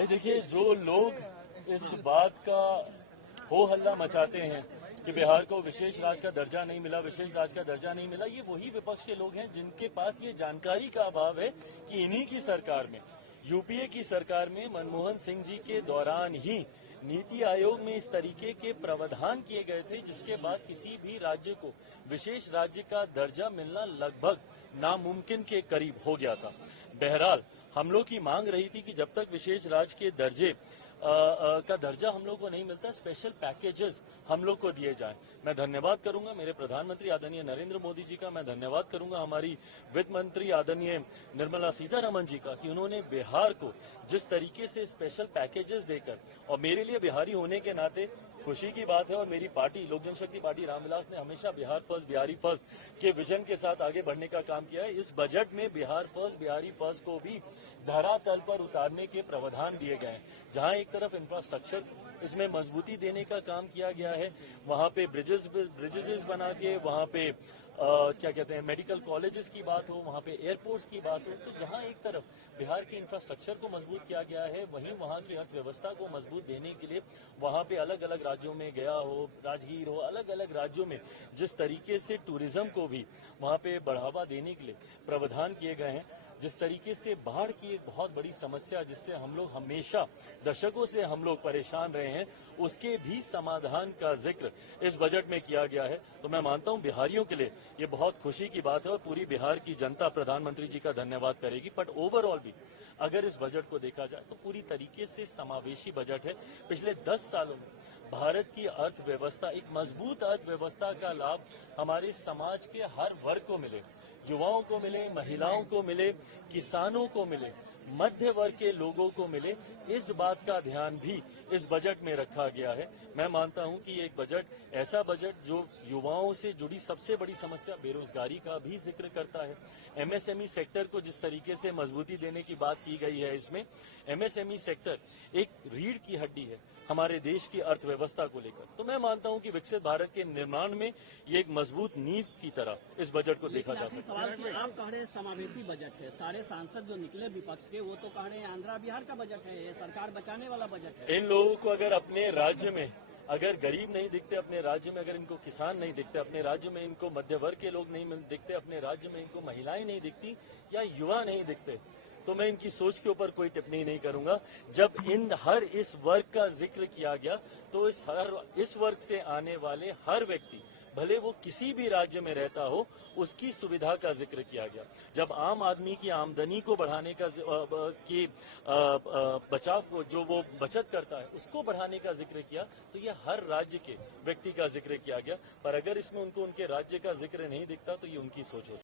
भाई देखिए, जो लोग इस बात का हो हल्ला मचाते हैं कि बिहार को विशेष राज्य का दर्जा नहीं मिला, विशेष राज्य का दर्जा नहीं मिला, ये वही विपक्ष के लोग हैं जिनके पास ये जानकारी का अभाव है कि इन्हीं की सरकार में, यूपीए की सरकार में मनमोहन सिंह जी के दौरान ही नीति आयोग में इस तरीके के प्रावधान किए गए थे जिसके बाद किसी भी राज्य को विशेष राज्य का दर्जा मिलना लगभग नामुमकिन के करीब हो गया था। बहरहाल हम लोग की मांग रही थी कि जब तक विशेष राज्य के दर्जे का दर्जा हम लोग को नहीं मिलता, स्पेशल पैकेजेस हम लोग को दिए जाएं। मैं धन्यवाद करूंगा मेरे प्रधानमंत्री आदरणीय नरेंद्र मोदी जी का, मैं धन्यवाद करूंगा हमारी वित्त मंत्री आदरणीय निर्मला सीतारमण जी का कि उन्होंने बिहार को जिस तरीके से स्पेशल पैकेजेस देकर, और मेरे लिए बिहारी होने के नाते खुशी की बात है, और मेरी पार्टी लोक जनशक्ति पार्टी रामविलास ने हमेशा बिहार फर्स्ट बिहारी फर्स्ट के विजन के साथ आगे बढ़ने का काम किया है। इस बजट में बिहार फर्स्ट बिहारी फर्स्ट को भी धरातल पर उतारने के प्रावधान दिए गए हैं। जहां एक तरफ इंफ्रास्ट्रक्चर इसमें मजबूती देने का काम किया गया है, वहां पे ब्रिजेस बना के, वहां पे क्या कहते हैं मेडिकल कॉलेजेस की बात हो, वहां पे एयरपोर्ट्स की बात हो, तो जहां एक तरफ बिहार के इंफ्रास्ट्रक्चर को मजबूत किया गया है, वहीं वहां की अर्थव्यवस्था को मजबूत देने के लिए वहां पे अलग अलग राज्यों में गया हो, राजगीर हो, अलग अलग राज्यों में जिस तरीके से टूरिज्म को भी वहां पे बढ़ावा देने के लिए प्रावधान किए गए हैं, जिस तरीके से बाढ़ की एक बहुत बड़ी समस्या जिससे हम लोग हमेशा दशकों से हम लोग परेशान रहे हैं, उसके भी समाधान का जिक्र इस बजट में किया गया है। तो मैं मानता हूं बिहारियों के लिए ये बहुत खुशी की बात है और पूरी बिहार की जनता प्रधानमंत्री जी का धन्यवाद करेगी। बट ओवरऑल भी अगर इस बजट को देखा जाए तो पूरी तरीके से समावेशी बजट है। पिछले 10 सालों में भारत की अर्थव्यवस्था, एक मजबूत अर्थव्यवस्था का लाभ हमारे समाज के हर वर्ग को मिले, युवाओं को मिले, महिलाओं को मिले, किसानों को मिले, मध्य वर्ग के लोगों को मिले, इस बात का ध्यान भी इस बजट में रखा गया है। मैं मानता हूं कि एक बजट ऐसा बजट जो युवाओं से जुड़ी सबसे बड़ी समस्या बेरोजगारी का भी जिक्र करता है। एमएसएमई सेक्टर को जिस तरीके से मजबूती देने की बात की गई है, इसमें एमएसएमई सेक्टर एक रीढ़ की हड्डी है हमारे देश की अर्थव्यवस्था को लेकर। तो मैं मानता हूं कि विकसित भारत के निर्माण में ये एक मजबूत नींव की तरह इस बजट को देखा जा सकता है। सवाल कि आप कह रहे हैं समावेशी बजट है, सारे सांसद जो निकले विपक्ष के वो तो कह रहे हैं आंध्रा बिहार का बजट है, ये सरकार बचाने वाला बजट है। इन लोगों को अगर अपने राज्य में अगर गरीब नहीं दिखते, अपने राज्य में अगर इनको किसान नहीं दिखते, अपने राज्य में इनको मध्य वर्ग के लोग नहीं दिखते, अपने राज्य में इनको महिलाएं नहीं दिखती या युवा नहीं दिखते, तो मैं इनकी सोच के ऊपर कोई टिप्पणी नहीं करूंगा। जब इस वर्ग का जिक्र किया गया तो इस वर्ग से आने वाले हर व्यक्ति, भले वो किसी भी राज्य में रहता हो, उसकी सुविधा का जिक्र किया गया। जब आम आदमी की आमदनी को बढ़ाने का बचाव को जो वो बचत करता है उसको बढ़ाने का जिक्र किया, तो ये हर राज्य के व्यक्ति का जिक्र किया गया। पर अगर इसमें उनको उनके राज्य का जिक्र नहीं दिखता तो ये उनकी सोच हो सकती है।